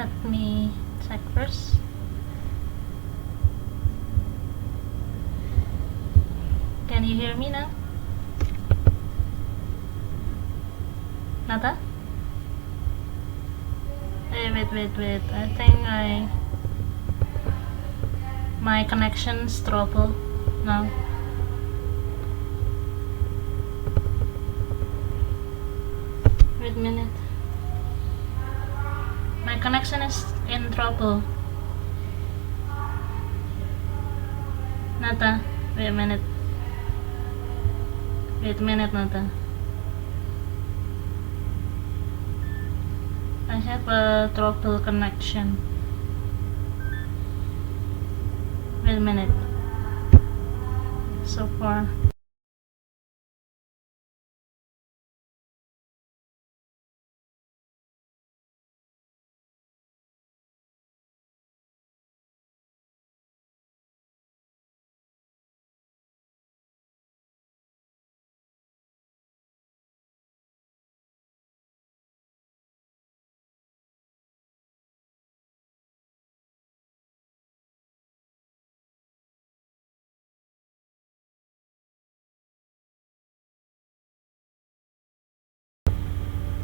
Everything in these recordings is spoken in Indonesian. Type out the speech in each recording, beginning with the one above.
Let me check first. Can you hear me now? Nata? Hey, wait. I think my connection's trouble now. Wait a minute. My connection is in trouble. Nata, wait a minute, Nata. I have a trouble connection. Wait a minute. So far.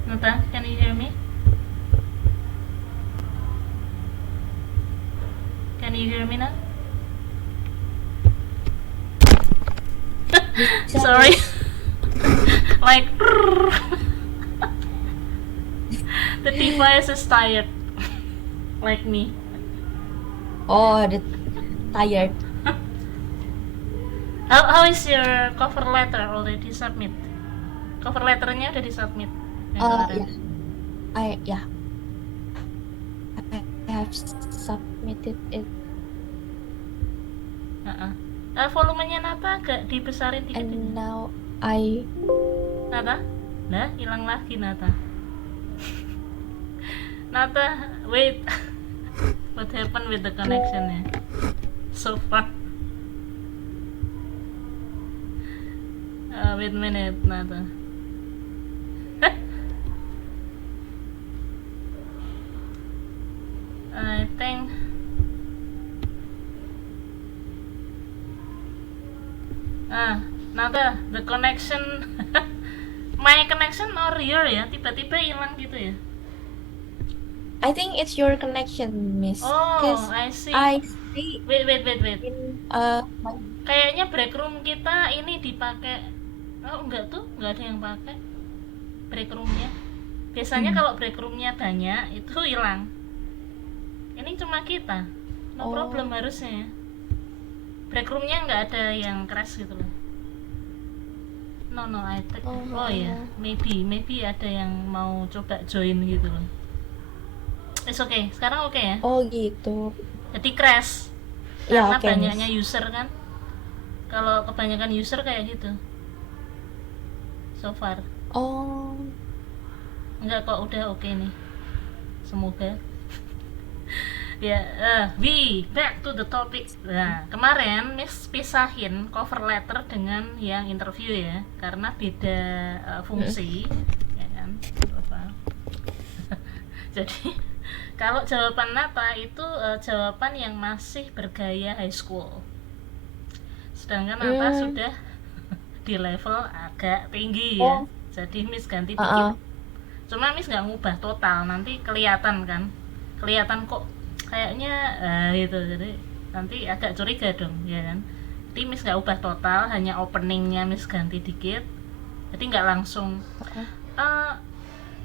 Nata, can you hear me? Can you hear me now? Sorry. Like the device is tired. Like me. Oh, the tired. How is your cover letter already submit? Cover letternya udah disubmit yang kemarin? Yeah. I have submitted it. Volumenya Nata agak dibesarin dikit. And now Nata? Nah, hilang lagi Nata. Nata, wait. What happened with the connection ya? So far. Wait a minute, Nata. I think Nata, the connection my connection or your ya, tiba-tiba hilang gitu ya? I think it's your connection, Miss. Oh, I see. I see Wait. in Kayaknya break room kita ini dipakai. Oh, enggak tuh, enggak ada yang pakai break roomnya. Biasanya kalau break roomnya banyak itu hilang. Ini cuma kita. No problem harusnya ya. Break roomnya nggak ada yang crash gitu loh. No, I think. Oh ya, maybe ada yang mau coba join gitu loh. It's okay, sekarang oke ya. Oh gitu. Jadi crash Ya, karena oke, banyaknya Miss. user kan. Kalau kebanyakan user kayak gitu. So far. Oh, Enggak kok, udah oke nih. Semoga. Ya, we back to the topic. Nah, kemarin Miss pisahin cover letter dengan yang interview ya, karena beda fungsi, ya kan? Apa? Jadi, kalau jawaban Nata itu jawaban yang masih bergaya high school, sedangkan Nata sudah di level agak tinggi ya. Jadi Miss ganti dikit. Cuma Miss nggak ngubah total, nanti kelihatan kan? Kelihatan kok kayaknya gitu, jadi nanti agak curiga dong ya kan. Jadi Miss nggak ubah total, hanya openingnya Miss ganti dikit, jadi nggak langsung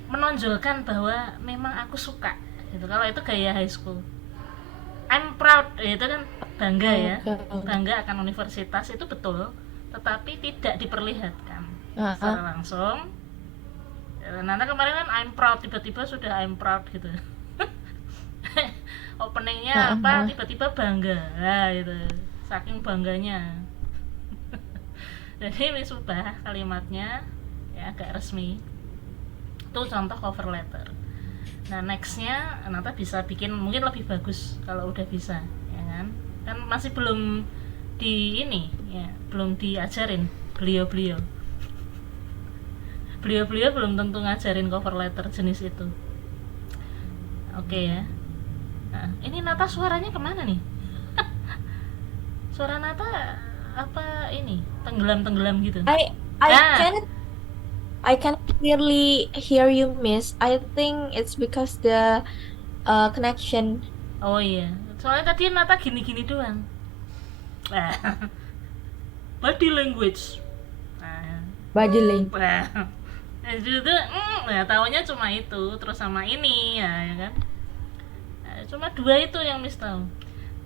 menonjolkan bahwa memang aku suka gitu. Kalau itu gaya high school, I'm proud itu kan, bangga ya, bangga akan universitas itu betul, tetapi tidak diperlihatkan secara langsung. Nanti kemarin kan I'm proud, tiba-tiba sudah I'm proud gitu. Openingnya apa, tiba-tiba bangga gitu, saking bangganya. Jadi Miss ubah kalimatnya ya agak resmi. Itu contoh cover letter. Nah, nextnya Nata bisa bikin mungkin lebih bagus kalau udah bisa, ya kan? Kan masih belum di ini ya, belum diajarin beliau-beliau belum tentu ngajarin cover letter jenis itu. Oke ya. Nah, ini Nata suaranya kemana nih? Suara Nata apa ini? Tenggelam-tenggelam gitu. I I Nah, can clearly hear you, Miss. I think it's because the connection. oh iya. Soalnya tadi Nata gini-gini doang. Nah, body language. Nah, Bajeling. nah. Nah, itu nah, tahunya cuma itu, terus sama ini ya kan. Nah, cuma dua itu yang Miss tahu.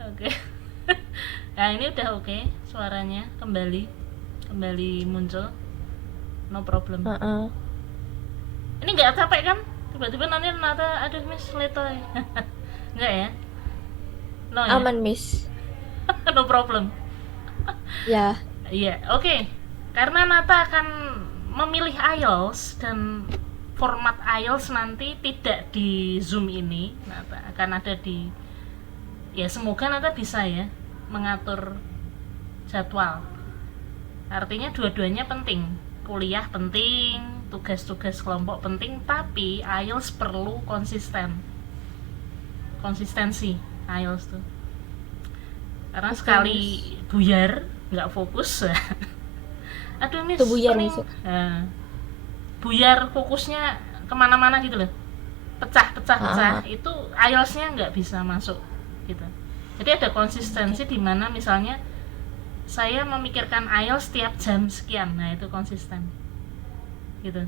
Oke. Nah, ini udah oke. Suaranya kembali muncul. No problem. Heeh. Ini nggak capek kan? Tiba-tiba nanti Nata aduh Miss letoy. Nggak ya? No ya? Aman, Miss. No problem. Ya. Iya, oke. Karena Nata akan memilih IELTS dan format IELTS nanti tidak di Zoom ini, Nata akan ada di, ya semoga Nata bisa ya mengatur jadwal. Artinya dua-duanya penting. Kuliah penting, tugas-tugas kelompok penting, tapi IELTS perlu konsistensi IELTS tuh. Karena Oke, sekali Miss. buyar nggak fokus aduh Miss Itu buyar, pening. Miss. Buyar fokusnya kemana-mana gitu loh, pecah Ah, itu IELTS-nya nggak bisa masuk gitu. Jadi ada oke. konsistensi di mana misalnya saya memikirkan IELTS setiap jam sekian, nah itu konsisten gitu.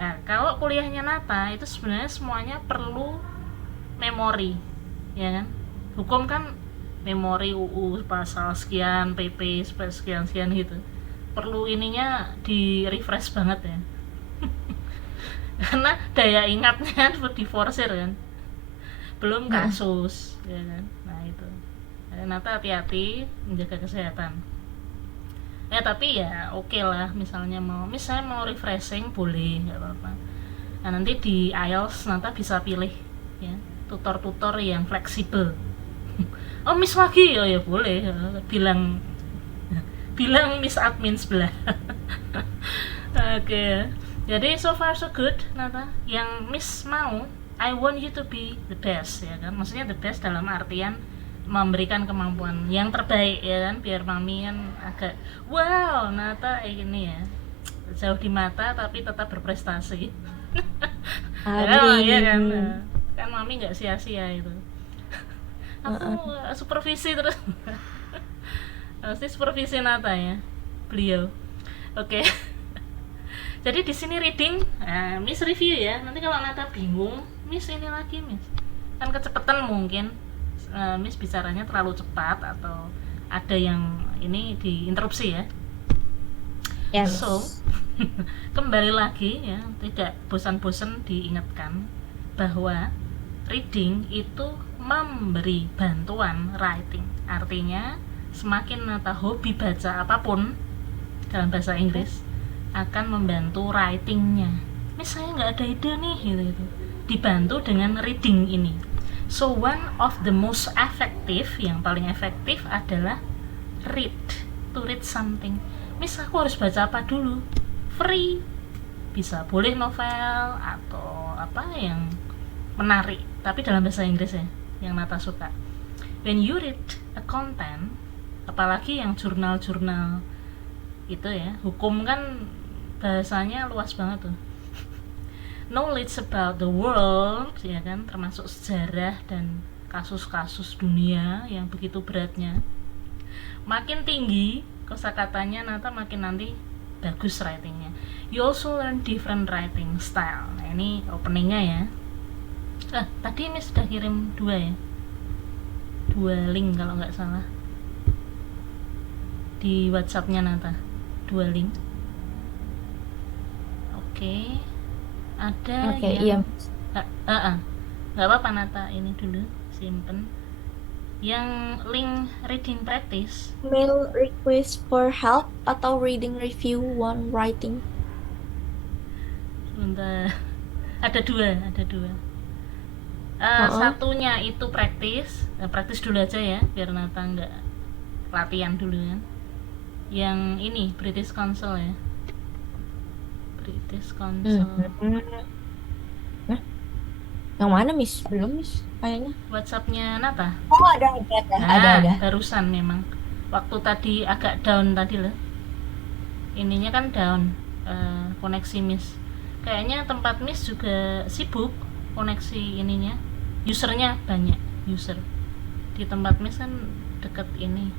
Nah kalau kuliahnya Nata itu sebenarnya semuanya perlu memori, ya kan. Hukum kan memori UU pasal sekian, PP sekian sekian gitu, perlu ininya di refresh banget ya. Karena daya ingatnya diforsir kan, belum Heeh. kasus ya kan. Nah itu Nata hati-hati menjaga kesehatan ya, tapi ya oke lah, misalnya mau refreshing boleh, nggak apa-apa. Nah nanti di IELTS Nata bisa pilih ya tutor-tutor yang fleksibel. Oh Miss lagi, oh ya boleh, bilang bilang Miss admin sebelah. Oke, jadi so far so good Nata. Yang Miss mau, I want you to be the best ya kan. Maksudnya the best dalam artian memberikan kemampuan yang terbaik ya kan, biar mami kan agak wow Nata ini ya jauh di mata tapi tetap berprestasi. Ya kan, ya kan, Amin. kan mami nggak sia-sia itu. Aku Heeh. supervisi terus. Pasti supervisi Nata ya beliau. Oke. Jadi di sini reading, Miss review ya. Nanti kalau Nata bingung, Miss ini lagi Miss. Kan kecepatan mungkin, Miss bicaranya terlalu cepat atau ada yang ini diinterupsi ya. So, Yes. kembali lagi ya, tidak bosan-bosan diingatkan bahwa reading itu memberi bantuan writing. Artinya, semakin Nata hobi baca apapun dalam bahasa Inggris, akan membantu writingnya. Miss saya nggak ada ide nih gitu. Dibantu dengan reading ini. So one of the most effective, yang paling efektif adalah read, to read something. Miss aku harus baca apa dulu? Free, bisa boleh novel atau apa yang menarik, tapi dalam bahasa Inggris ya, yang Nata suka. When you read a content, apalagi yang jurnal-jurnal itu ya, hukum kan bahasanya luas banget tuh. Knowledge about the world ya kan, termasuk sejarah dan kasus-kasus dunia yang begitu beratnya. Makin tinggi kosakatanya Nata, makin nanti bagus writingnya. You also learn different writing style. Nah ini openingnya ya. Tadi Miss sudah kirim dua ya, dua link kalau nggak salah di WhatsAppnya Nata, dua link. Oke, ada Oke, iya, yang Miss. nggak apa-apa Nata, ini dulu simpen yang link reading practice. Mail request for help atau reading review one writing. Sebentar, ada dua. Heeh. Satunya itu praktis dulu aja ya, biar Nata nggak latihan dulu kan. Yang ini British Council ya, British Council. Hmm. Nah, Yang mana, Miss? Belum, Miss. Kayaknya. WhatsAppnya Nata. Oh, ada. Nah, Ada. barusan memang. Waktu tadi agak down tadi loh. Ininya kan down, koneksi Miss. Kayaknya tempat Miss juga sibuk koneksi ininya. Usernya banyak, user. Di tempat Miss kan deket ini.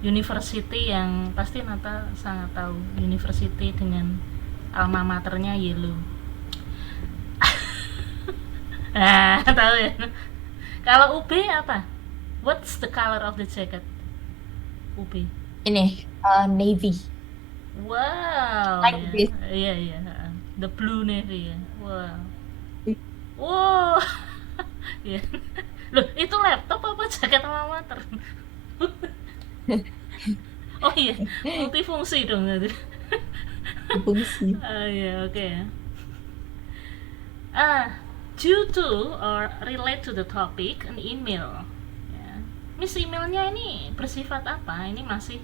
University yang pasti Nata sangat tahu. University dengan alma maternya Yellow. Ah, tahu ya. Kalau UB apa? What's the color of the jacket? UB. Ini, Navy. Wow, Like ya. this. Iya, iya. The blue navy ya. Wow. Wow. Ya. Loh, itu laptop apa jaket alma mater? Oh iya, multifungsi dong tadi. Fungsi. Ah iya, oke ya. Ah, due to or relate to the topic, an email. Ya. Miss, emailnya ini bersifat apa? Ini masih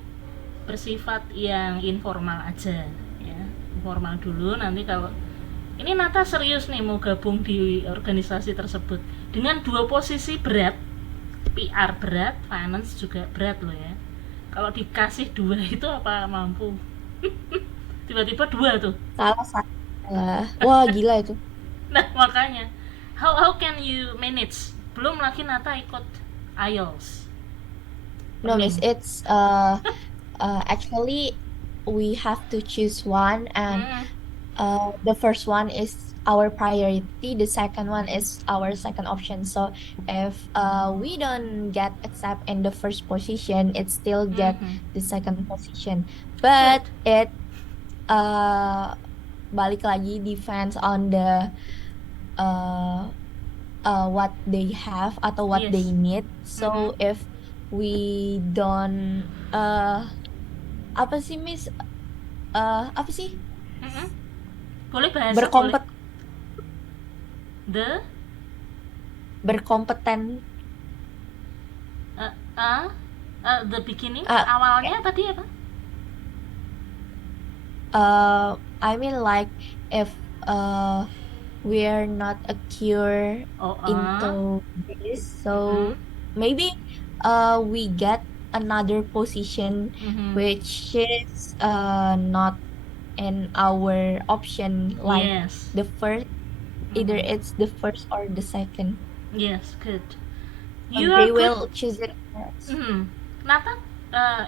bersifat yang informal aja, ya. Informal dulu, nanti kalau ini Nata serius nih mau gabung di organisasi tersebut dengan dua posisi berat, PR berat, finance juga berat loh ya. Kalau dikasih dua itu apa mampu? Tiba-tiba dua tuh. Salah satu. Wah, gila itu. Nah makanya, how can you manage? Belum lagi Nata ikut IELTS. No, Miss, Pening. it's actually we have to choose one, and Hmm, the first one is our priority. The second one is our second option. So if we don't get accept in the first position, it still get mhm. the second position. Good. But it uh balik lagi depends on the uh what they have atau what they Yes. need. Mhm. So if we don't apa sih, Miss? Apa sih? Mhm. Boleh bahasa boleh. Berkompet The berkompeten. uh, uh, the beginning uh, awalnya tadi apa? I mean, like, if we're not a cure Oh, into this, mm-mm, so maybe we get another position mm-hmm. which is not in our option, like Yes. the first, either Mm-hmm. it's the first or the second. Yes, good. So You are they good. will choose it for us. Mm-hmm. Nata,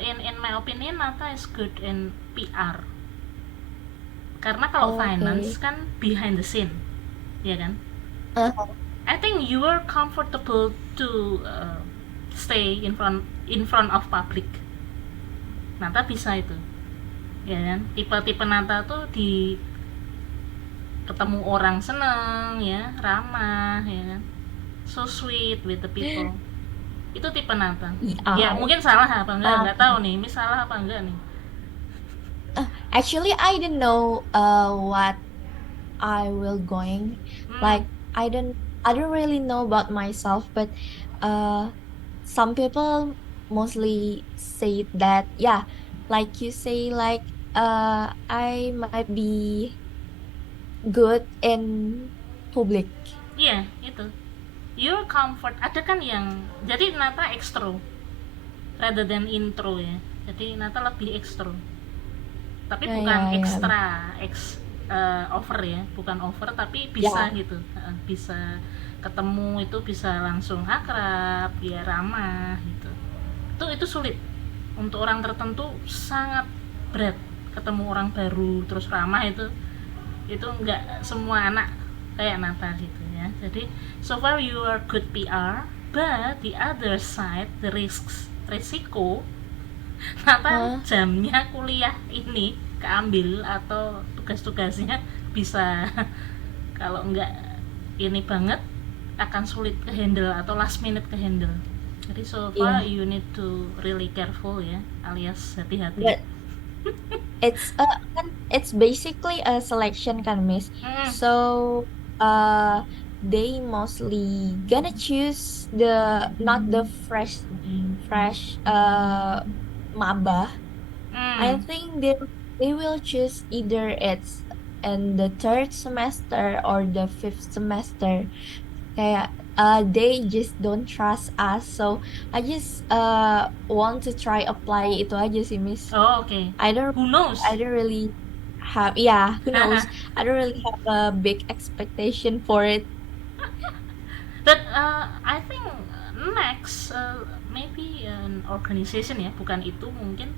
in my opinion, Nata is good in PR. Karena kalau finance Okay. kan behind the scene, ya kan? Uh, I think you are comfortable to stay in front of public. Nata bisa itu, ya kan? Tipe-tipe Nata tuh di ketemu orang seneng, ya, ramah, ya kan? So sweet with the people. Itu tipe Nata. Ya yeah. mungkin salah apa enggak? Nggak tahu Um, nih. Mis salah apa enggak nih? Actually, I didn't know what I will going. Hmm. Like, I don't really know about myself, but uh some people mostly say that, yeah, like you say, like I might be good in public. Iya, itu. Your comfort. Ada kan yang jadi Nata ekstro rather than intro ya. Jadi Nata lebih ekstro. Tapi Ya, bukan ya, ya. ekstra, over ya, bukan over tapi bisa Ya, gitu. Bisa ketemu itu bisa langsung akrab, ya ramah gitu. Itu sulit. Untuk orang tertentu sangat berat ketemu orang baru terus ramah itu nggak semua anak kayak Nata gitu ya. Jadi so far you are good PR, but the other side, the risiko Nata huh? jamnya kuliah ini keambil atau tugas-tugasnya bisa kalau nggak ini banget akan sulit ke handle atau last minute ke handle. Jadi so far Iya. you need to really careful ya, alias hati-hati. But it's basically a selection kan, Miss. Hmm, So uh they mostly gonna choose the not the fresh maba. I hmm, think they will choose either it's in the third semester or the fifth semester, kayak they just don't trust us. So I just want to try apply itu aja sih, Miss. Oh, okay. I don't Who knows? I don't really have, yeah, who knows? I don't really have a big expectation for it. But I think next maybe an organization ya, bukan itu mungkin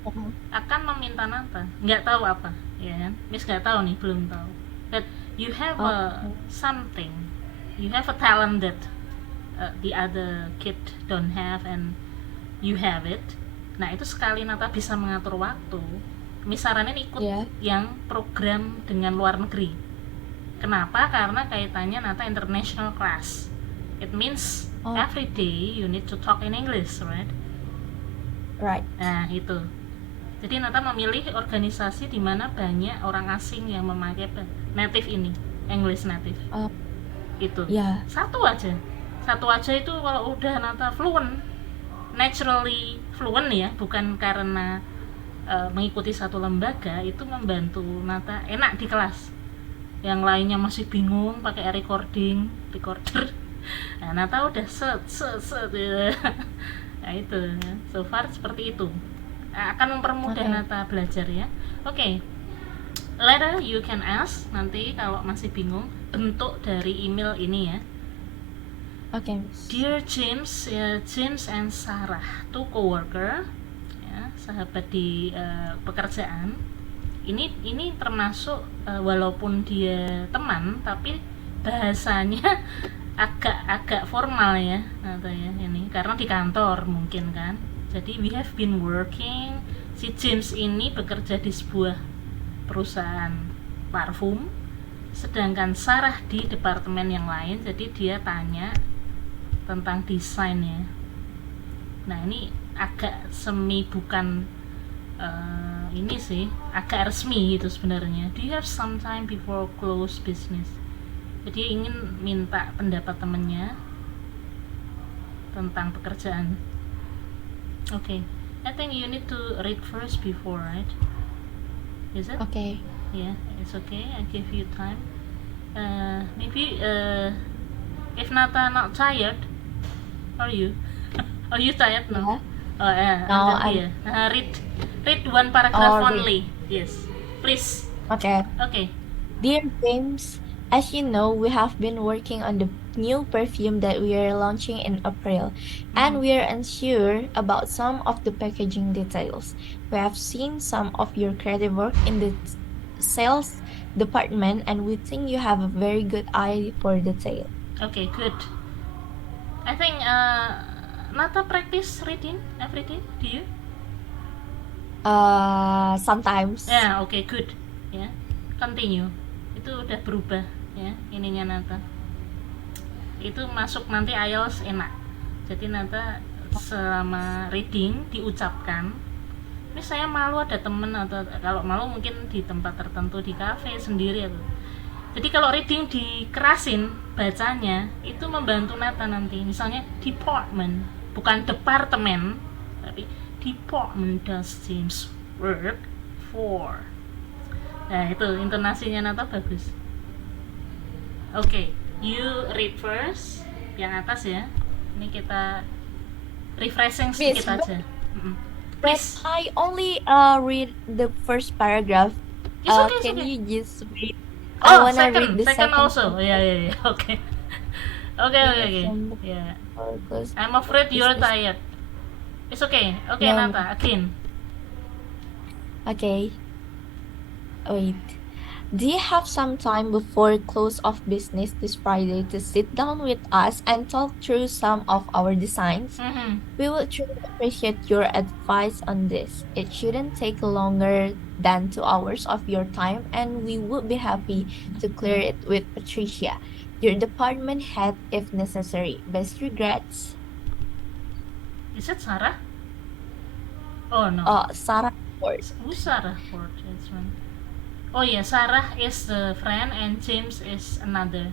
akan meminta Nata. Nggak tahu apa, ya kan? Miss nggak tahu nih, belum tahu. But you have something, you have a talent that the other kid don't have and you have it. Nah itu sekali Nata bisa mengatur waktu, Miss saranin ikut Yeah. yang program dengan luar negeri. Kenapa? Karena kaitannya Nata international class. It means every day you need to talk in English, right? Right. Nah itu. Jadi Nata memilih organisasi di mana banyak orang asing yang memakai native ini, English native. Itu. Yeah. Satu aja itu kalau udah Nata fluent, naturally fluent ya, bukan karena mengikuti satu lembaga, itu membantu Nata enak di kelas. Yang lainnya masih bingung pakai recorder. Nah, Nata udah set ya. Nah itu, so far seperti itu. Akan mempermudah Nata belajar ya. Oke. Later you can ask nanti kalau masih bingung bentuk dari email ini ya. Okay. Dear James, James and Sarah, two coworker, ya, sahabat di pekerjaan. Ini termasuk walaupun dia teman, tapi bahasanya agak formal ya, atau ya ini karena di kantor mungkin kan. Jadi we have been working. Si James ini bekerja di sebuah perusahaan parfum, sedangkan Sarah di departemen yang lain. Jadi dia tanya tentang desain ya. Nah ini agak semi bukan ini sih, agak resmi gitu sebenarnya. Do you have some time before close business? Jadi ingin minta pendapat temennya tentang pekerjaan. Okay, I think you need to read first before, right? Is it? Okay. Yeah, it's okay. I give you time. Maybe if Nata not tired, are you? Are you tired now? Yeah. No, read one paragraph only. Yes, please. Okay. Okay. Dear James, as you know, we have been working on the new perfume that we are launching in April, and we are unsure about some of the packaging details. We have seen some of your creative work in the sales department, and we think you have a very good eye for detail. Okay, good. I think Nata practice reading every day. Do you? Sometimes. Yeah, okay, good. Ya, continue. Itu udah berubah ya ininya Nata. Itu masuk nanti IELTS enak. Jadi Nata selama reading diucapkan. Ini saya malu ada temen, atau kalau malu mungkin di tempat tertentu, di kafe sendiri atau. Jadi kalau reading dikerasin bacanya itu membantu Nata nanti. Misalnya department, bukan departemen, tapi department does James work for. Nah itu intonasinya Nata bagus. Okay, you read first yang atas ya. Ini kita refreshing sedikit aja. But I only read the first paragraph. Can you just read? I wanna read the second also. Yeah. Okay. Okay. Yeah. I'm afraid you're tired. It's okay. Okay, no. Nata, again. Okay. Wait. Do you have some time before close of business this Friday to sit down with us and talk through some of our designs? We would truly appreciate your advice on this. It shouldn't take longer than 2 hours of your time, and we would be happy to clear it with Patricia, your department head, if necessary. Best regrets. Is it Sarah? Oh no. Sarah Ford. Who's Sarah Ford? That's one. Oh yeah, Sarah is the friend and James is another.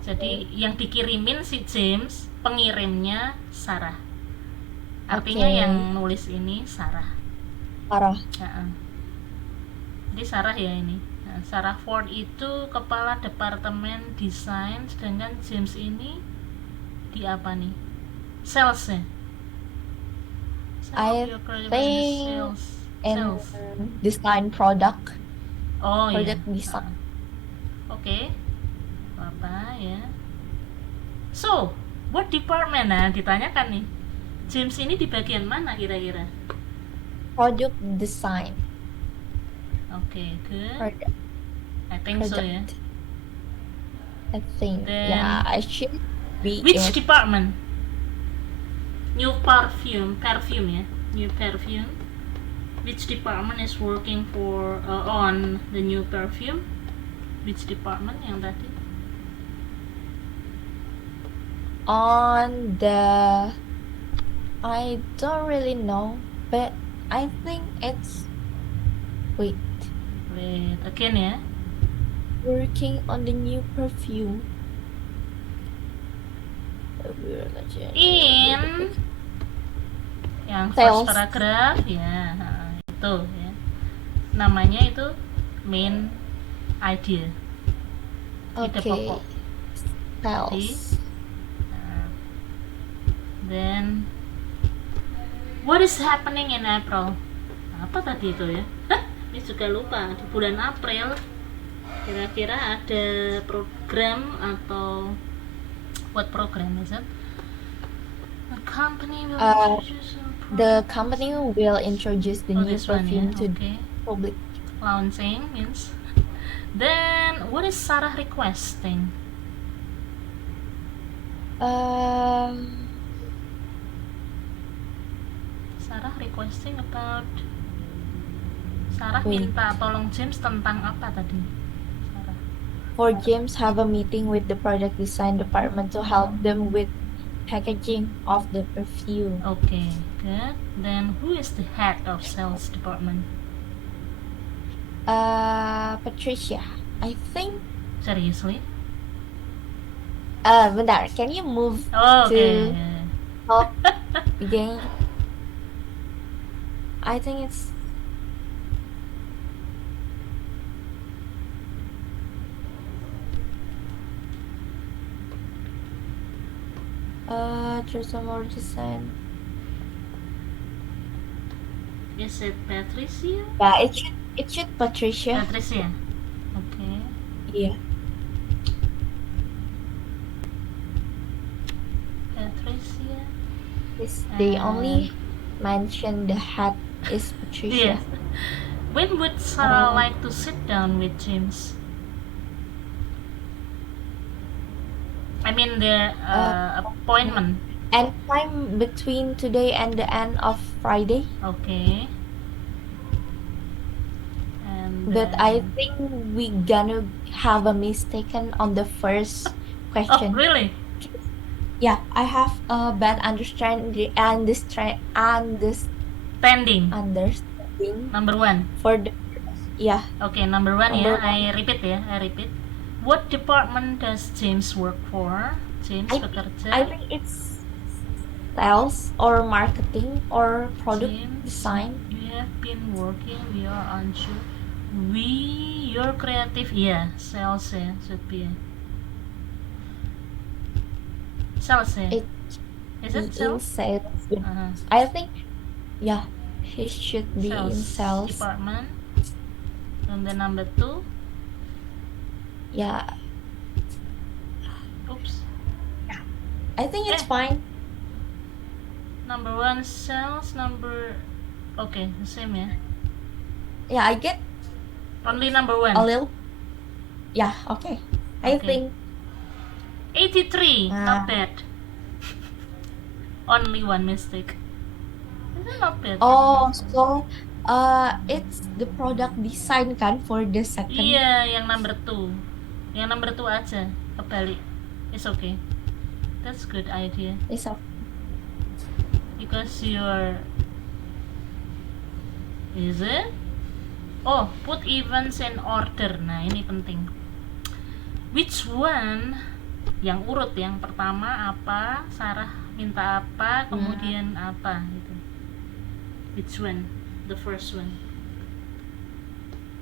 Jadi yang dikirimin si James, pengirimnya Sarah. Artinya yang nulis ini Sarah. Sarah. Jadi Sarah ya ini. Sarah Ford itu kepala departemen desain, sedangkan James ini di apa nih? Sales ya? Some of I your creative think sales. in Sales. design product, Oh iya. product design. Oke. Apa ya? So, what department? Nah, ditanyakan nih. James ini di bagian mana kira-kira? Product design. Oke, good. Product. I think so ya. Product. I think. Then, Yeah, I should be which it. department? New perfume ya. New perfume. Which department is working for on the new perfume? Which department yang tadi? On the, I don't really know, but I think it's, wait, Wait, again ya. working on the new perfume. In yang Sales. first paragraph ya, itu ya. Namanya itu main idea. Ide Okay. pokok. Sales. Then what is happening in April? Apa tadi itu ya? Ini juga lupa. Di bulan April kira-kira ada program atau what program is it? The company will introduce a The product. company will introduce the Oh, new this one perfume ya. to Okay. public. Launching means. Then what is Sarah requesting? Sarah requesting about. Sarah Wait. minta tolong James tentang apa tadi? Sarah. For James have a meeting with the product design department to help them with packaging of the perfume. Okay, good. Then who is the head of sales department? Patricia, I think. Seriously? Bentar, can you move Oh, to okay. top again? I think it's there's some more design. Is it Patricia? Yeah, it should Patricia. Patricia. Okay. Yeah. Patricia. They only mention the head is Patricia. Yeah. When would Sarah like to sit down with James? I mean the appointment. And time between today and the end of Friday. Okay. And But I think we gonna have a mistaken on the first question. Oh, really? Yeah, I have a bad understanding Pending. understanding Number one. for the Okay, number one Number ya. I repeat. What department does James work for? James bekerja. I think it's sales or marketing or product James, design. we have been working. We are unsure. Your creative, yeah, sales ya, should be. Sales ya. Is it In sales? sales. Uh-huh. I think, yeah, he should be in sales. Department. And then number two. Yeah, Oops. I think it's fine. Number one sales. Okay, the same ya. Yeah, I get Only number one. a little. Yeah, okay. I Okay. think 83, not bad. Only one mistake. Is it not bad? oh, so it's the product design kan for the second. Iya, yang number 2. Yang number 2 aja, kebalik. It's okay. That's good idea. It's okay. Because is it? Oh, put events in order. Nah, ini penting. Which one? Yang urut, yang pertama apa? Sarah minta apa? Kemudian apa gitu. Which one? The first one.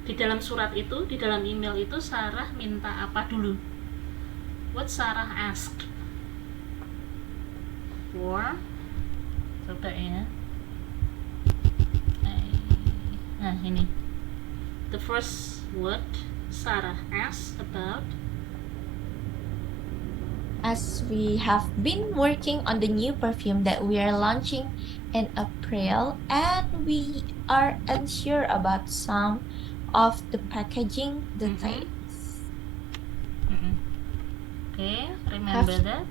di dalam surat itu, di dalam email itu Sarah minta apa dulu? What Sarah asked for? Coba ya. Nah ini, the first word Sarah asked about. As we have been working on the new perfume that we are launching in April, and we are unsure about some of the packaging details. Okay, remember Have- that.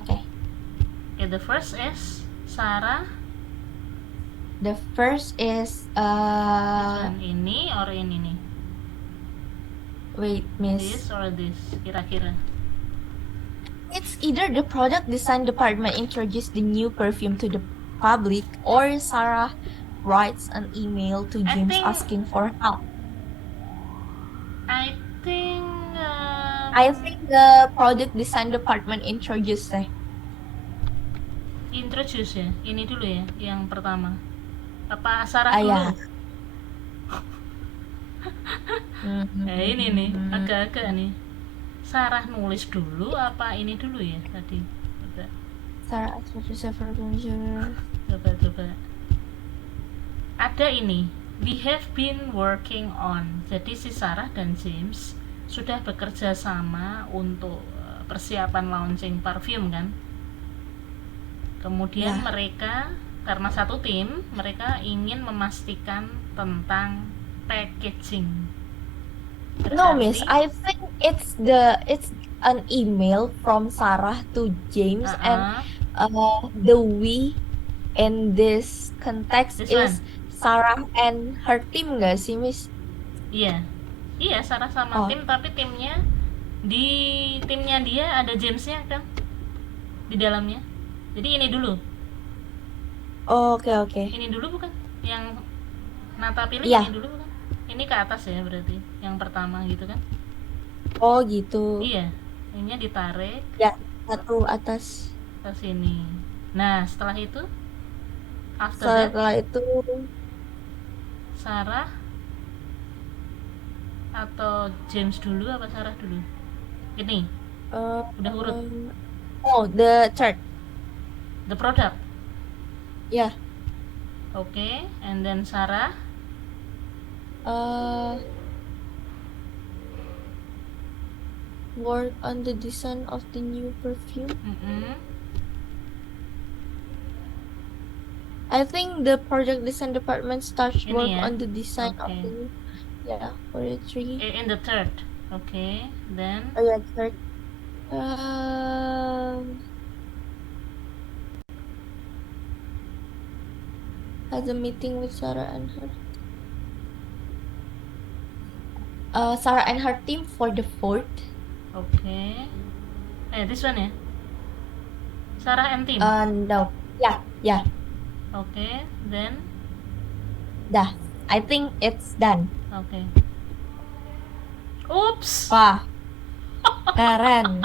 Okay. Okay, the first is Sarah. The first is This one, ini or ini nih? wait, Miss. This or this? Kira-kira. It's either the product design department introduced the new perfume to the public, or Sarah writes an email to I James think- asking for help. I think. I think the product design department introduced it. Introduce ya. Ini dulu ya, yang pertama. Apa Sarah dulu? Ya. Ini nih, agak-agak nih. Sarah nulis dulu apa ini dulu ya tadi? Coba. Sarah asked for several permission. Coba. Ada ini. We have been working on. Jadi si Sarah dan James sudah bekerja sama untuk persiapan launching parfum kan. Kemudian Ya. mereka karena satu tim, mereka ingin memastikan tentang packaging. No, Berarti- Miss. I think it's an email from Sarah to James, and the we in this context This is Sarah and her team, nggak sih, Miss? Iya, Sarah Oh. sama tim, tapi timnya dia ada Jamesnya kan di dalamnya. Jadi ini dulu, Oke. ini dulu bukan? Yang Nata pilih Iya. ini dulu bukan? Ini ke atas ya berarti, yang pertama gitu kan? Oh, gitu. Iya, ininya ditarik Satu atas. ke sini. Nah setelah itu, after that Setelah itu Sarah atau James dulu apa Sarah dulu? Ini udah urut. the third. The product. Ya. Okay, and then Sarah. Work on the design of the new perfume. I think the project design department starts Ini work ya? on the design of Okay. the new. Yeah, for the tree. In the third. Okay, then Oh yeah, third. Has a meeting with Sarah and her. Sarah and her team for the fourth. okay. This one ya. Sarah and team. No. Yeah. Okay, then Dah. I think it's done. okay. Oops. Wah. Keren.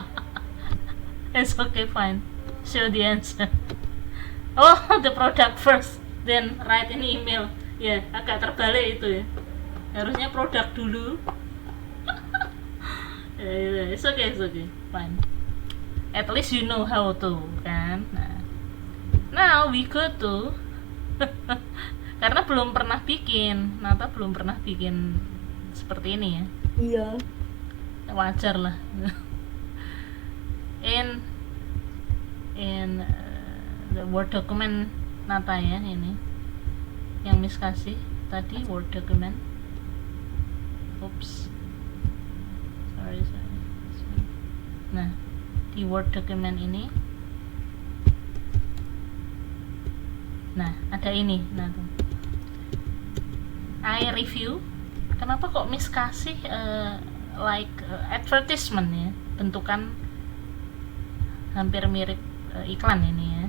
It's okay, fine. Show the answer. Oh, the product first, then write an email. Ya, agak terbalik itu ya. Harusnya produk dulu. It's okay, fine. At least you know how to, kan? Nah, now we go to karena belum pernah bikin, Nata belum pernah bikin seperti ini ya. Iya. Wajar lah. in the Word document Nata ya, ini yang Miss kasih tadi Word document. Oops, sorry. Nah, di Word document ini, nah ada ini. Nah tuh, I review. Kenapa kok Miss kasih advertisement ya, bentukan hampir mirip iklan ini ya.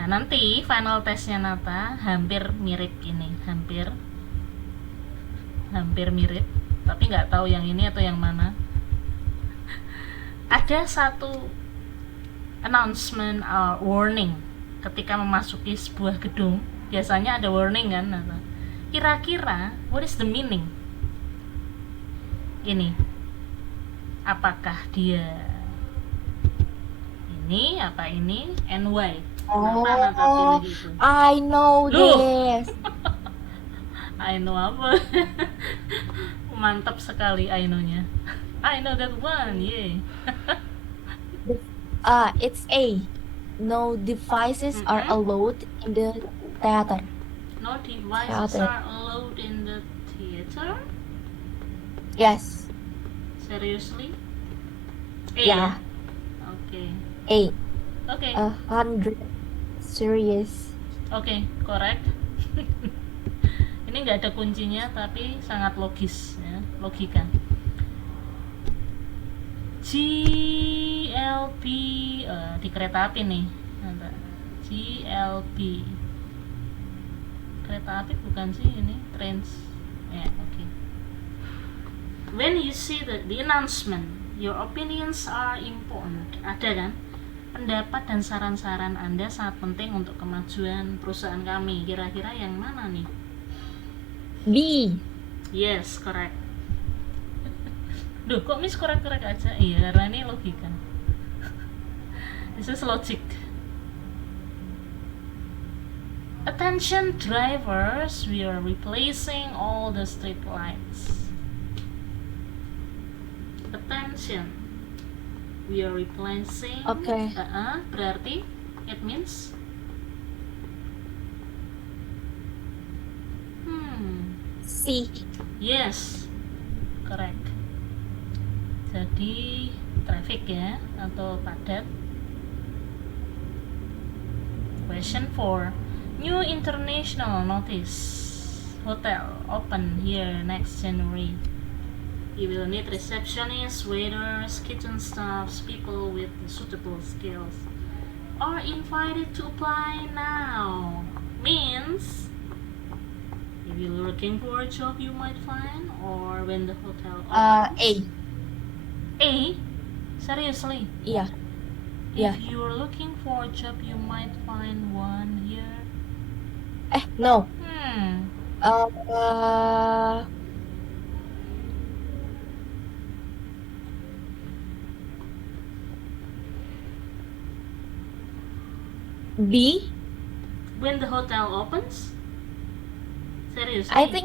Nah nanti final testnya Nata hampir mirip ini, hampir mirip, tapi nggak tahu yang ini atau yang mana. Ada satu announcement warning ketika memasuki sebuah gedung. Biasanya ada warning kan, Nata. Kira-kira what is the meaning? Ini apakah dia ini apa ini and why? Kenapa Nata pilih Oh, itu? I know Duh, this. I know apa? Mantap sekali I know-nya. I know that one, yeah. It's A. No devices are Mm-mm. allowed in the theater. No devices Theater. are allowed in the theater? Yes. Seriously? A ya? Yeah. Oke. A. Oke. 100. Serious. Oke, correct. Ini nggak ada kuncinya tapi sangat logis ya, logika. GLP di kereta api nih. Nanti. GLP. Kereta api bukan sih ini, trains. Ya, oke. When you see the announcement, your opinions are important. Ada kan? Pendapat dan saran-saran Anda sangat penting untuk kemajuan perusahaan kami. Kira-kira yang mana nih? B. Yes, correct. Duh, kok Miss korek-korek aja? Iya, karena ini logika. This is logic. Attention drivers, we are replacing all the street lights. Attention, we are replacing. Okay. Berarti it means C. yes, correct. Jadi traffic ya atau padat. Question 4. New international notice. Hotel open here next January. You will need receptionists, waiters, kitchen staffs, people with suitable skills are invited to apply now. Means if you're looking for a job you might find, or when the hotel opens. A. A? Seriously? Yeah. If Yeah. you're looking for a job you might find one here. No. Hmm. B. When the hotel opens? Seriously?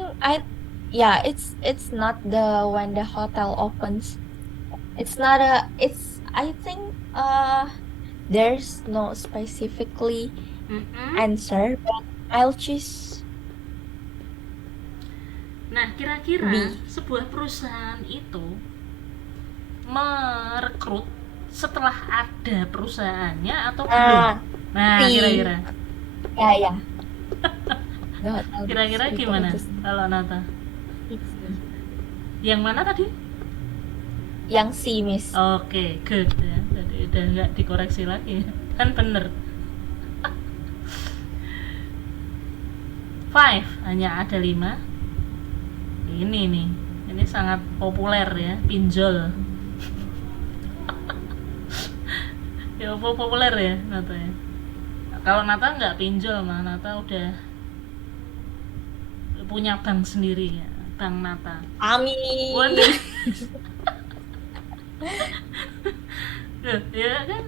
Yeah, it's not the when the hotel opens. It's not I think there's no specifically Mm-mm. answer, but I'll choose Nah, kira-kira B. sebuah perusahaan itu merekrut setelah ada perusahaannya atau belum? Nah, C. kira-kira. Ya. The hotel Kira-kira is gimana referred to kalau Nata? C. Yang mana tadi? Yang C, Miss. Oke, good ya. Jadi udah nggak dikoreksi lagi. Kan bener. 5, hanya ada 5. Ini nih. Ini sangat populer ya, pinjol. Ya populer ya Nata ya. Kalau Nata nggak pinjol mah, Nata udah punya bank sendiri ya, Bank Nata. Amin. Waduh. Ya kan,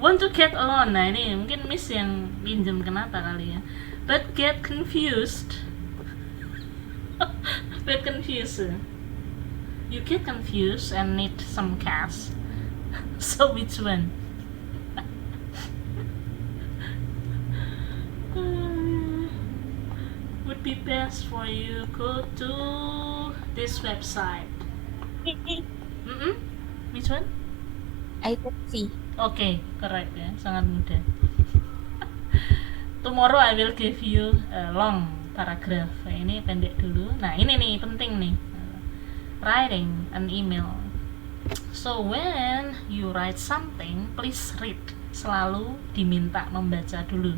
want to get a loan. Nah ini mungkin Miss yang pinjam ke Nata kali ya. But get confused. You get confused and need some cash. So which one? Would be best for you go to this website. Which one? I think C. Oke, correct ya, sangat mudah. Tomorrow I will give you a long paragraph. Ini pendek dulu. Nah ini nih penting nih. Writing an email. So when you write something, please read. Selalu diminta membaca dulu.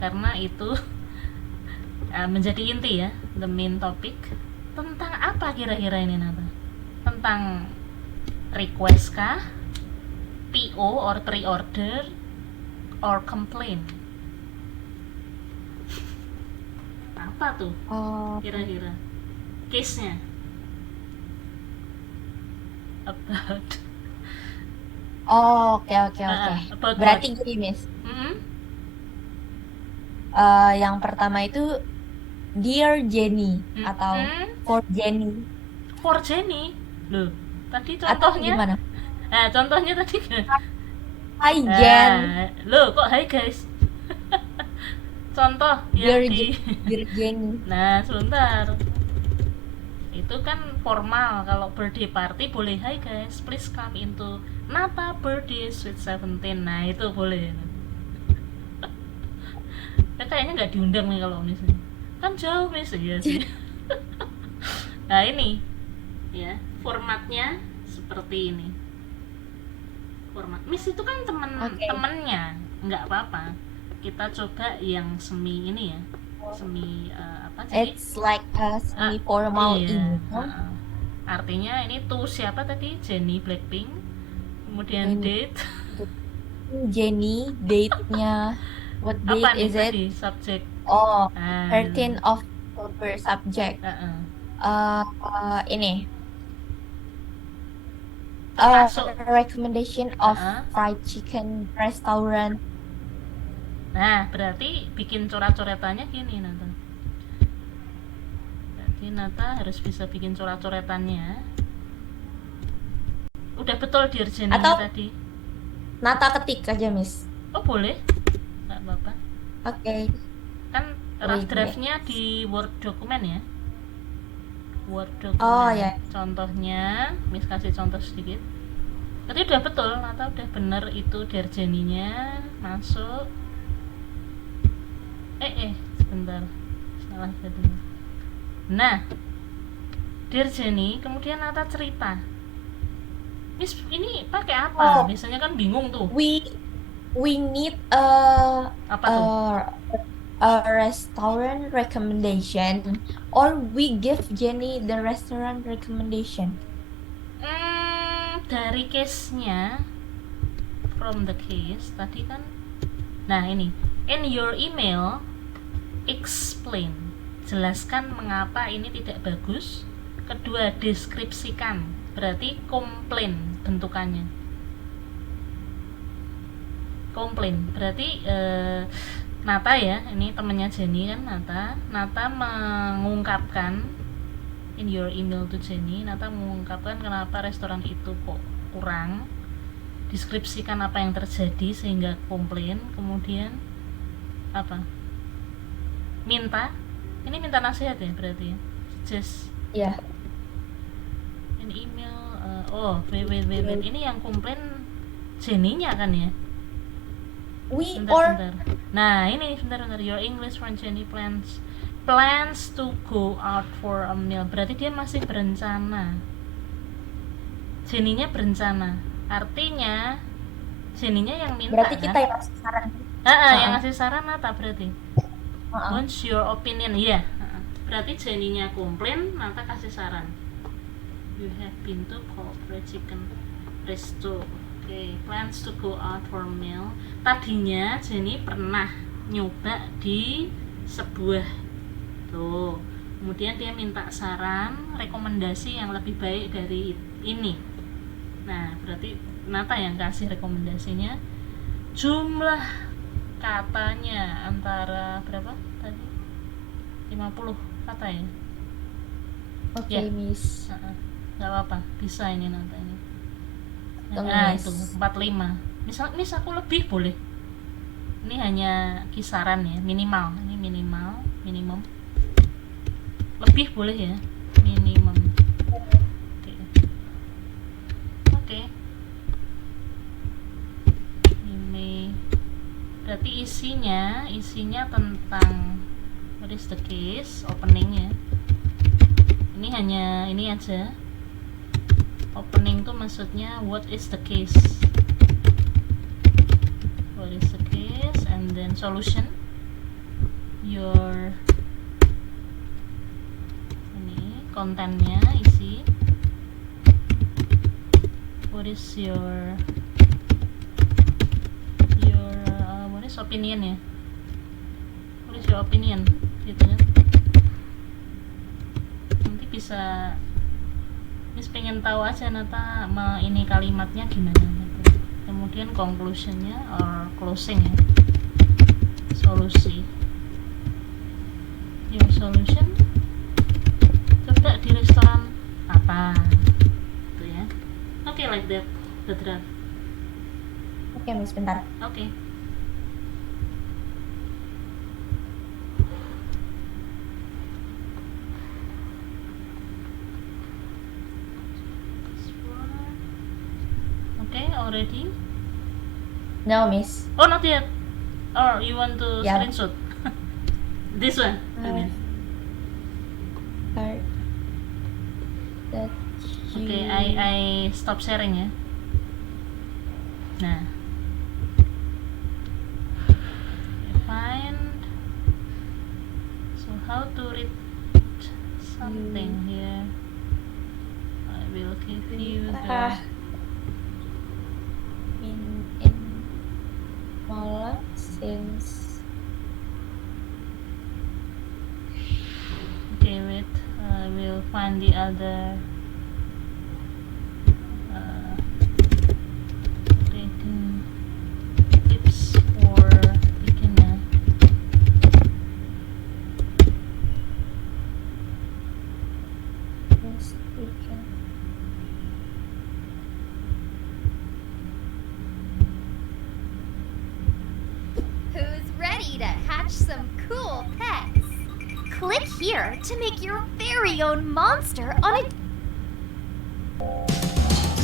Karena itu menjadi inti ya, the main topic. Tentang apa kira-kira ini Nata? Tentang request kah? PO or pre-order or complaint? Apa tuh Oh, kira-kira case-nya? About oh, oke oke oke. about what? Berarti gini, Miss. Mm-mm. Yang pertama itu Dear Jenny atau Mm-mm. For Jenny For Jenny loh, tadi atau contohnya, gimana? contohnya tadi kan, Hai Jen, loh kok hai guys. Contoh yang Dear di Jenny, Dear Jenny. nah sebentar, itu kan formal. Kalau birthday party boleh hai guys please come into Nata birthday sweet 17, nah itu boleh. Ya, kayaknya nggak diundang nih kalau misalnya, kan jauh miss ya sih. Nah ini ya formatnya seperti ini. Format miss itu kan Oke. temennya, nggak apa-apa, kita coba yang semi ini ya, semi apa jadi, It's like a ah, semi-formal iya, email. artinya ini tuh siapa tadi, Jennie Blackpink, kemudian Jenny, date. Jenny, date-nya, what Apa date nih is it? tadi subjek, Oh, ah 13 of October subject. Ini, a termasuk, recommendation of ah, fried chicken restaurant. nah berarti bikin coret-coretannya gini Nata, berarti Nata harus bisa bikin coret-coretannya. Udah betul Dear Jenny-nya Atau tadi? Nata ketik aja, Miss. Oh boleh, nggak apa-apa, Oke, kan rough wait, wait. draftnya di Word dokumen ya, Word Oh dokumen. ya, Contohnya, Miss kasih contoh sedikit. Tadi udah betul, Nata udah bener itu Derjeninya masuk. Sebentar, salah tadi. Nah, Derjeni kemudian Nata cerita, Miss ini pakai apa? oh, Biasanya kan bingung tuh. we need Apa a tuh? a restaurant recommendation, or we give Jenny the restaurant recommendation. Dari case-nya, from the case tadi kan. Nah, ini in your email explain, jelaskan mengapa ini tidak bagus. Kedua, deskripsikan, berarti komplain bentukannya. Komplain berarti Nata ya, ini temennya Jenny kan, Nata mengungkapkan in your email to Jenny, Nata mengungkapkan kenapa restoran itu kok kurang, deskripsikan apa yang terjadi sehingga komplain, kemudian apa, minta, ini minta nasihat ya berarti ya, just Ya, in email. Wait, ini yang komplain Jenny-nya kan ya. we or Sebentar. Nah, ini sebentar. Your English from Jenny plans to go out for a meal. Berarti dia masih berencana. Jenny-nya berencana. Artinya Jenny-nya yang minta berarti kan? kita yang kasih saran. Yang ngasih saran Nata berarti. Uh-uh. What's your opinion? Iya. Berarti Jenny-nya komplain, Nata kasih saran. You have been to corporate chicken resto. Plans to go out for meal. Tadinya Jenny pernah nyoba di sebuah tuh, kemudian dia minta saran, rekomendasi yang lebih baik dari ini. Nah, berarti Nata yang kasih rekomendasinya. Jumlah katanya antara berapa tadi? 50 kata ya? Oke, Ya. Miss. Nggak apa-apa, bisa ini Nata ini. Tunggu, Nah, Miss. itu 45. Misal aku lebih boleh. Ini hanya kisaran ya, minimal. Ini minimum. Lebih boleh ya, minimum. Oke. Ini berarti isinya tentang what is the case, openingnya. Ini hanya ini aja. Opening tuh maksudnya what is the case, and then solution, your ini kontennya, isi, what is your what is opinion ya, what is your opinion gitu kan. bisa Miss pengen tahu aja Nata ini kalimatnya gimana gitu. Kemudian conclusionnya or closing ya, solusi. Your solution, coba di restoran apa gitu ya. Oke, like that the draft. Oke, Miss, bentar. Oke. Okay, already? No, Miss. Oh, not yet. Or you want to Yeah. screenshot? This one. I mean. Part that you... Okay, I stop sharing ya. Nah. Find. So how to read something here? I will give you the in Malang since okay, wait, I will find the other reading tips for beginner. this weekend. Who's ready to hatch some cool pets? Click here to make your very own monster on a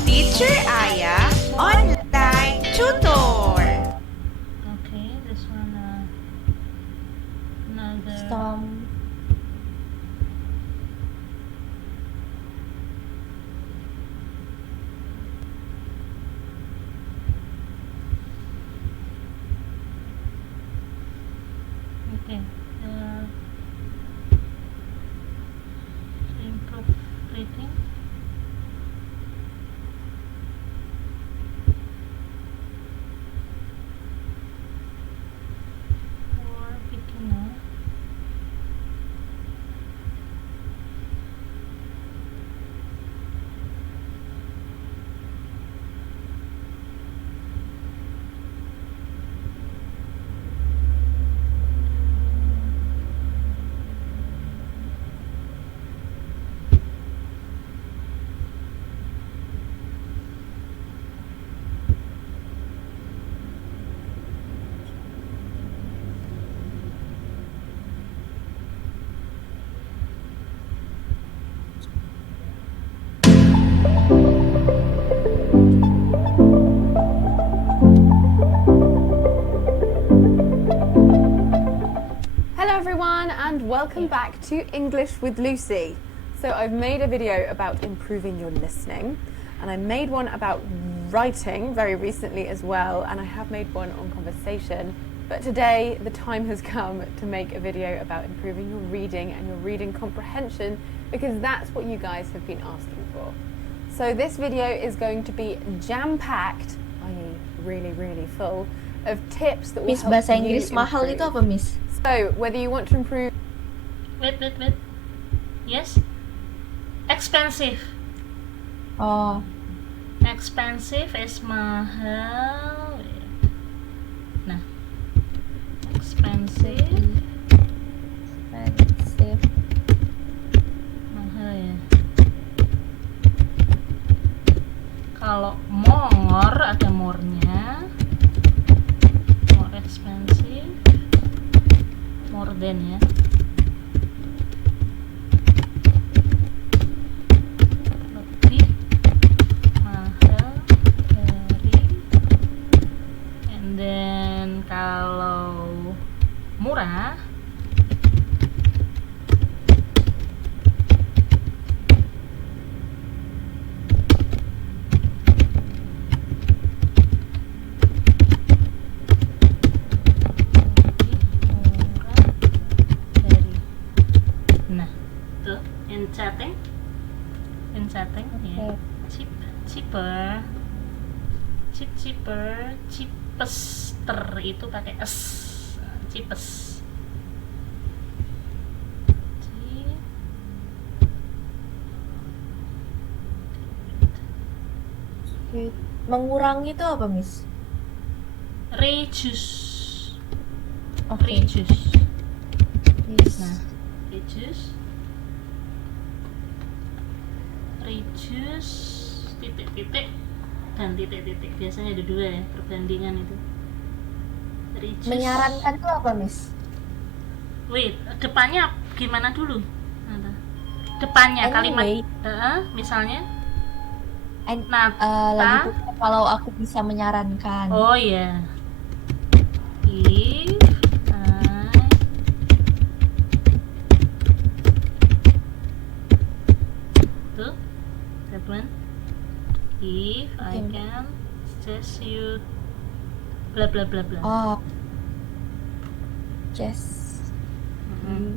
Teacher Aya Online Tutor. Okay, this one another Some okay. Improve reading. For beginner. Hello everyone and welcome back to English with Lucy. So I've made a video about improving your listening and I made one about writing very recently as well, and I have made one on conversation, but today the time has come to make a video about improving your reading and your reading comprehension, because that's what you guys have been asking for. So this video is going to be jam-packed, i.e. really full, of tips that will Miss, help bahasa you Inggris mahal itu improve. apa, Miss? So, whether you want to improve... Wait. Yes? Expensive. Oh, Expensive is mahal. Nah. Expensive. expensive. Mahal ya. Kalau more ada more-nya. More expensive. More than ya. Lebih mahal dari. And then kalau murah nah tuh in chatting ya. Cheaper cheapester itu pakai s, cheapest. Mengurangi itu apa, Miss? Reduce. Oke. Reduce. Yes. Nah, reduce. Reduce titik-titik dan titik-titik. Biasanya ada 2 ya, perbandingan itu. Reduce. Menyarankan itu apa, Miss? Wait, depannya gimana dulu? Depannya kalimat misalnya Lagi tuh kalau aku bisa menyarankan. oh ya, if tuh that one, if I Okay. can suggest you bla bla bla bla. Oh. Just Mm-mm.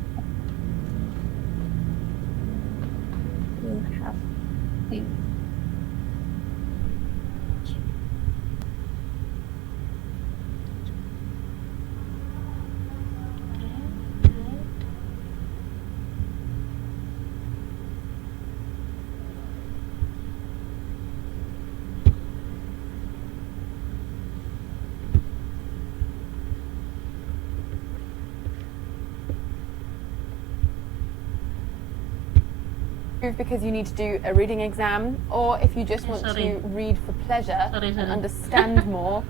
you have to. Okay, good. Because you need to do a reading exam, or if you just want Sorry. to read for pleasure Sorry. and understand more,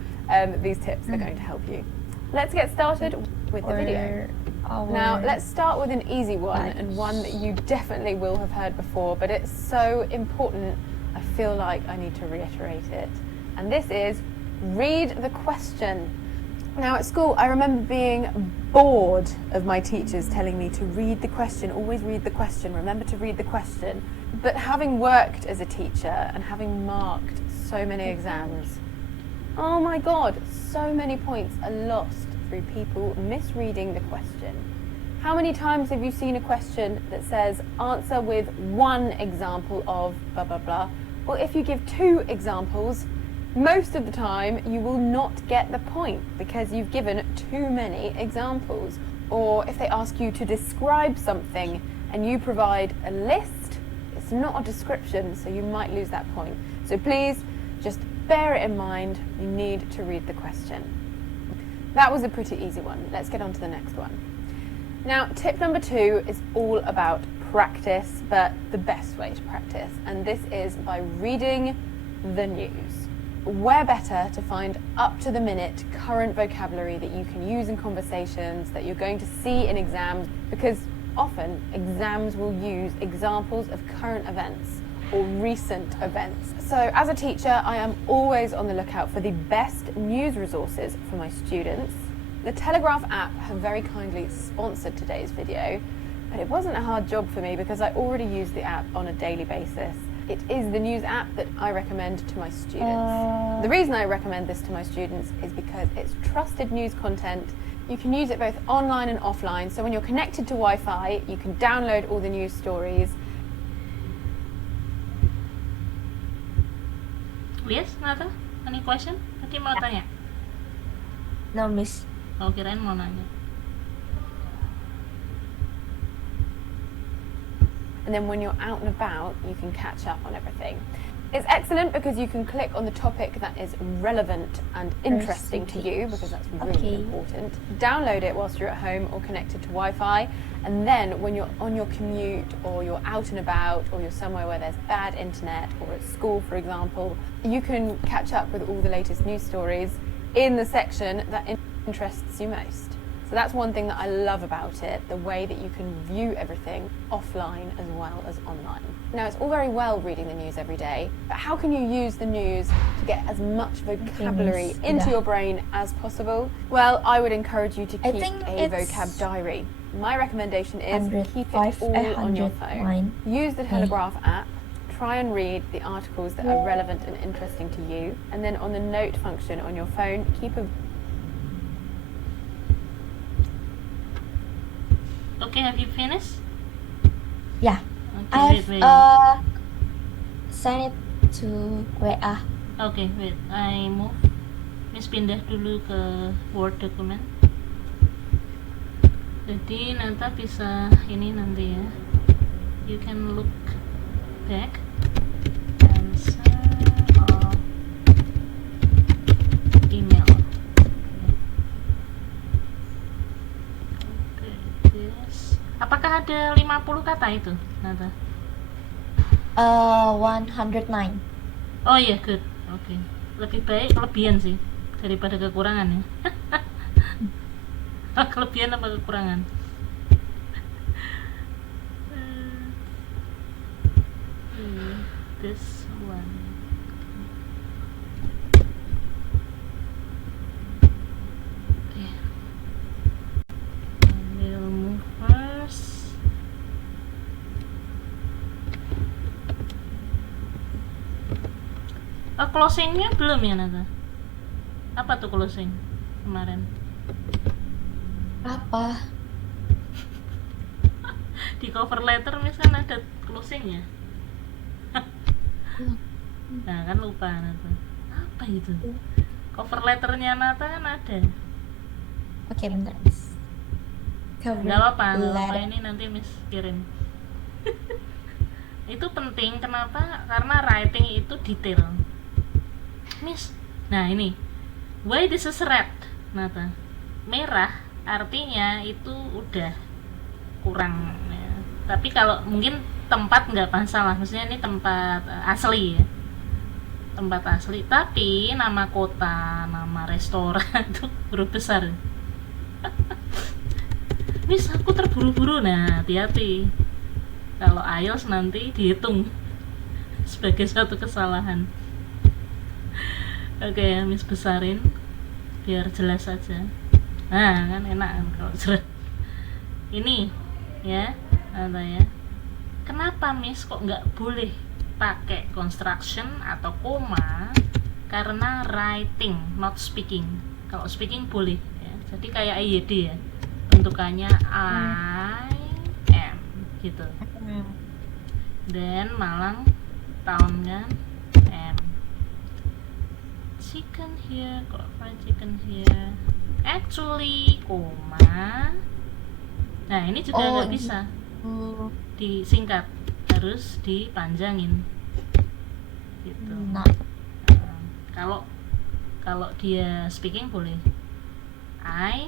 these tips are going to help you. Let's get started with the video. Now, let's start with an easy one, and one that you definitely will have heard before, but it's so important, I feel like I need to reiterate it. And this is, read the question. Now, at school, I remember being bored of my teachers telling me to read the question, always read the question, remember to read the question. But having worked as a teacher and having marked so many exams, oh my God, so many points are lost through people misreading the question. How many times have you seen a question that says answer with one example of blah blah blah? Well, if you give 2 examples, most of the time you will not get the point because you've given too many examples. Or if they ask you to describe something and you provide a list, it's not a description, so you might lose that point. So please just bear it in mind, you need to read the question. That was a pretty easy one. Let's get on to the next one. Now, tip number 2 is all about practice, but the best way to practice, and this is by reading the news. Where better to find up-to-the-minute current vocabulary that you can use in conversations, that you're going to see in exams, because often exams will use examples of current events or recent events. So as a teacher, I am always on the lookout for the best news resources for my students. The Telegraph app have very kindly sponsored today's video, but it wasn't a hard job for me because I already use the app on a daily basis. It is the news app that I recommend to my students. The reason I recommend this to my students is because it's trusted news content. You can use it both online and offline, so when you're connected to Wi-Fi, you can download all the news stories. Yes, Nata? Any question? Tadi mau tanya? No, Miss. Oh, kirain mau nanya. And then when you're out and about, you can catch up on everything. It's excellent because you can click on the topic that is relevant and interesting to you, because that's really important. Download it whilst you're at home or connected to Wi-Fi, and then when you're on your commute or you're out and about or you're somewhere where there's bad internet or at school, for example, you can catch up with all the latest news stories in the section that interests you most. So that's one thing that I love about it, the way that you can view everything offline as well as online. Now, it's all very well reading the news every day, but how can you use the news to get as much vocabulary into your brain as possible? Well, I would encourage you to keep a vocab diary. My recommendation is keep it all on your phone. Use the Telegraph app. Try and read the articles that are relevant and interesting to you, and then on the note function on your phone, keep a Okay, have you finished? Yeah. Okay, wait. Send it to WA. Okay, wait. I move. Miss pindah dulu ke Word document. Jadi Nata bisa ini nanti ya. You can look back. Answer of ada 50 kata itu, Nata? 109. Oh iya, good. Oke. Lebih baik kelebihan sih daripada kekurangan ya. Kelebihan apa kekurangan? This one. Okay. We'll move first. Oh, closingnya belum ya, Nata? Apa tuh closing kemarin? Apa? Di cover letter misalnya ada closingnya. Nah kan lupa Nata. Apa itu? Cover letternya Nata kan ada. Oke, bentar, Miss. Cover Gak apa-apa, letter. ini nanti Miss kirim. Itu penting, kenapa? Karena writing itu detail, Miss. Nah ini, why this is red, Nata? Merah artinya itu udah kurang ya. Tapi kalau mungkin tempat nggak masalah, maksudnya ini tempat asli ya, tempat asli. Tapi nama kota, nama restoran itu huruf besar. Miss, aku terburu-buru. Nah, hati-hati. Kalau IELTS nanti dihitung sebagai suatu kesalahan. Oke ya, Miss besarin biar jelas aja. Nah, kan enak kan kalau jelas. Ini ya, ada ya. Kenapa Miss kok nggak boleh pakai construction atau koma? Karena writing, not speaking. Kalau speaking boleh ya. Jadi kayak IYD ya, bentukannya I am gitu. Dan Malang tahun kan am. Chicken here, kok fried chicken here. Actually, koma. Nah ini juga nggak bisa disingkat, harus dipanjangin gitu. Nah, Kalau dia speaking boleh I,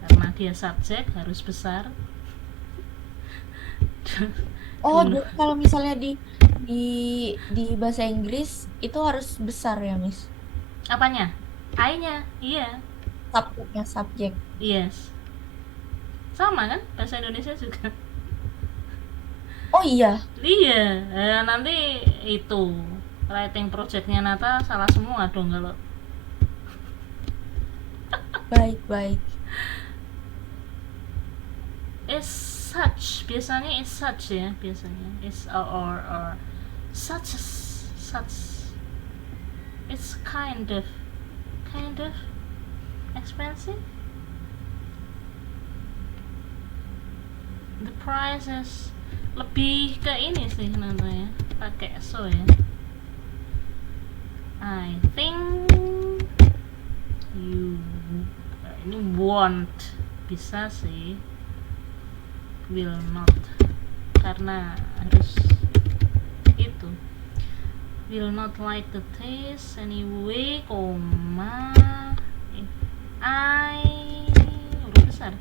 karena dia subjek harus besar. kalau misalnya di bahasa Inggris itu harus besar ya, Miss? Apanya? I-nya, iya. Subjeknya, subjek. Yes. Sama kan bahasa Indonesia juga. Oh iya. Iya, nanti itu writing projectnya Nata salah semua dong kalau. Baik. Is such, biasanya is such ya, biasanya is or such. It's kind of expensive. The price is lebih ke ini sih namanya, pakai so ya. I think you ini won't bisa sih, will not karena harus itu, will not like the taste anyway, koma if I udah besar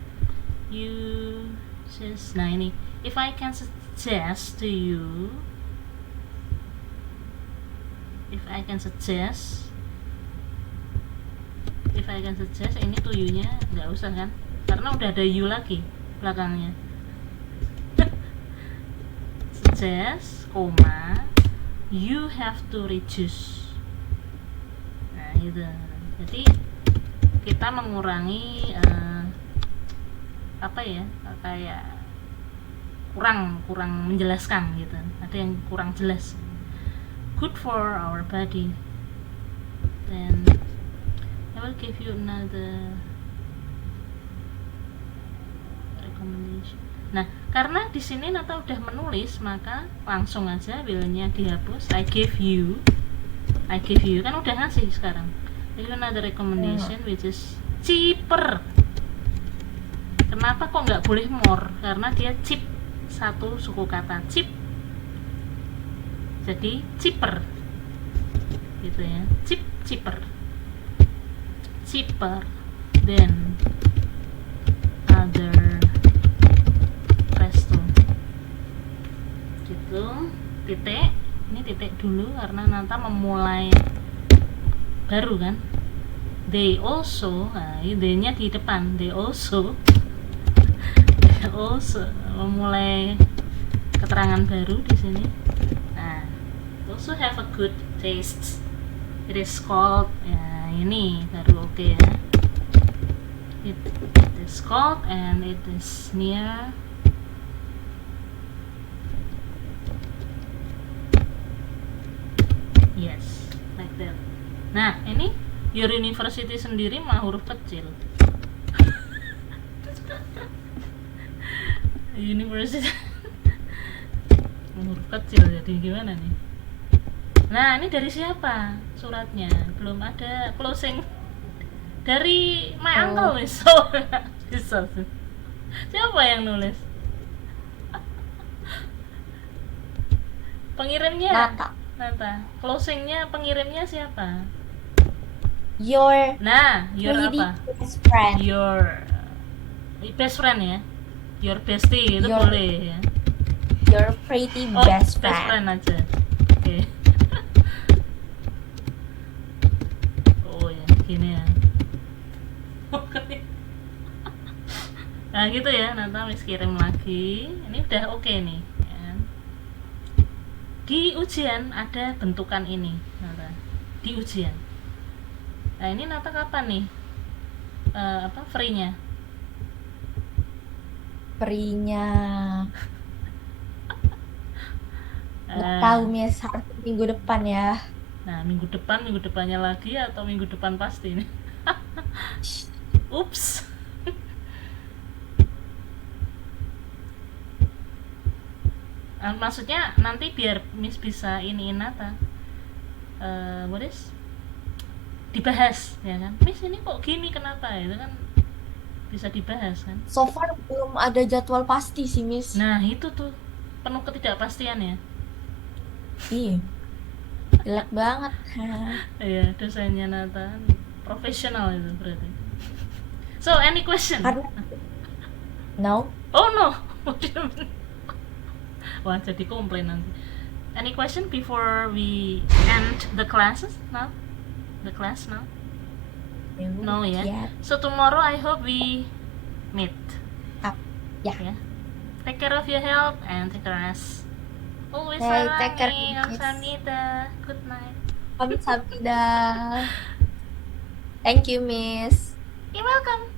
you just, nah ini if I can suggest to you, if I can suggest ini to you nya nggak usah kan, karena udah ada you lagi belakangnya. Suggest, koma, you have to reduce. Nah gitu. Jadi kita mengurangi apa ya, kayak kurang menjelaskan gitu, ada yang kurang jelas. Good for our body. Then I will give you another recommendation. Nah, karena di sini Nata udah menulis, maka langsung aja will-nya dihapus. I give you kan udah ngasih sekarang. Give you another recommendation which is cheaper. Kenapa kok nggak boleh more? Karena dia cheap, satu suku kata cheap, jadi cheaper gitu ya, cheaper than other resto. titik, ini titik dulu karena Nata memulai baru kan. They also, nah they-nya di depan, they also memulai keterangan baru di sini. Nah, also have a good taste. It is called, ya ini baru oke ya. It is called and it is near. Yes, like that. Nah, ini your university sendiri mah huruf kecil. University huruf kecil, jadi gimana nih? Nah, ini dari siapa suratnya? Belum ada closing dari my uncle nih. So, bisa. Siapa yang nulis? Pengirimnya? Nata. Closingnya pengirimnya siapa? Your Nah, your pretty apa? best friend. Your best friend ya? Your bestie itu Your- boleh ya? Your pretty Oh, best best friend. friend aja. Oke. Oh ya, gini ya. Oke. Nah gitu ya, nanti Miss kirim lagi. Ini udah oke nih. Ya. Di ujian ada bentukan ini, Nata. Di ujian. Nah ini Nata kapan nih? Free-nya? Free-nya nggak Eh, tahu Miss, harus minggu depan ya. Nah minggu depannya lagi atau minggu depan pasti nih? Ups. Maksudnya nanti biar Miss bisa iniin Nata, what is dibahas ya kan, Miss ini kok gini kenapa, itu kan bisa dibahas kan. So far belum ada jadwal pasti sih Miss. Nah itu tuh penuh ketidakpastian ya. Ih, jelek banget. Ya dosennya Nata profesional itu berarti. So any question? Karena no, Oh no. Wah jadi komplain nanti. Any question before we end the classes now? The class now? No ya. Yeah. So tomorrow I hope we meet. Yeah. Ya. Take care of your health and take a rest. Always Hey, take care, sarangin, Miss. kamsahamnida. Good night. Kamsahamnida. Thank you Miss. You're welcome.